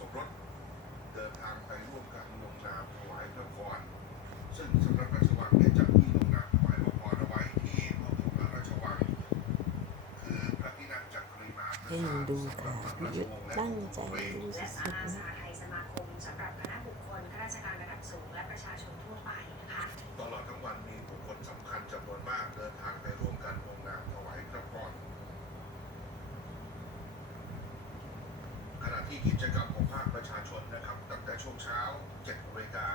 สมรสเดินทางไปร่วมกันลงนามถวายพระพรซึ่งสำนักพระราชวังได้จัดที่ลงนามถวายพระพรเอาไว้ที่พระบรมราชวัง คือพระที่นั่งจักรีมาให้ดูค่ะพี่ยุทธตั้งใจดูและสุสาดราๆสนะ ที่กิจกรรมของภาคประชาชนนะครับ ตั้งแต่ช่วงเช้า7นาฬิกา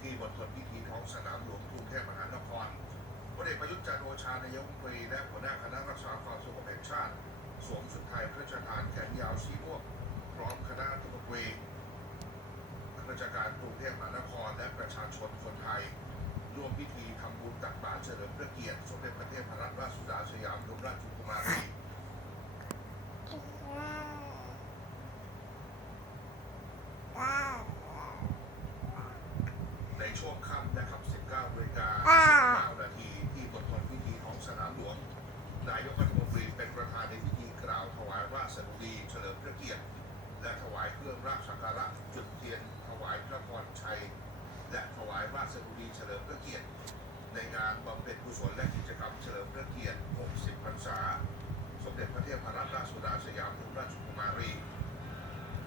ที่มณฑลพิธีท้องสนามหลวงกรุงเทพมหานครพลเอกประยุทธ์จันทร์โอชานายกรัฐมนตรีและหัวหน้าคณะรักษาความสงบแห่งชาติสวมชุดไทยพระราชทานแขนยาวสีม่วงพร้อมคณะรัฐมนตรีข้าราชการกรุงเทพมหานครและประชาชนคนไทย ร่วมพิธีทำบุญตักบาตรเฉลิมพระเกียรติสมเด็จพระเทพรัตนราชสุดาสยามบรมราชกุมารี ใน ช่วงค่ำนะครับ 19นาฬิกา19นาทีที่มณฑลพิธีท้องสนามหลวง นายกรัฐมนตรีเป็นประธานในพิธีกล่าวถวายราชสดุดีเฉลิมพระเกียรติ และถวายเครื่องราชสักการะจุดเทียน ถวายพระพรชัย และถวายราชสดุดีเฉลิมพระเกียรติ ในงานบำเพ็ญกุศลและกิจกรรมเฉลิมพระเกียรติ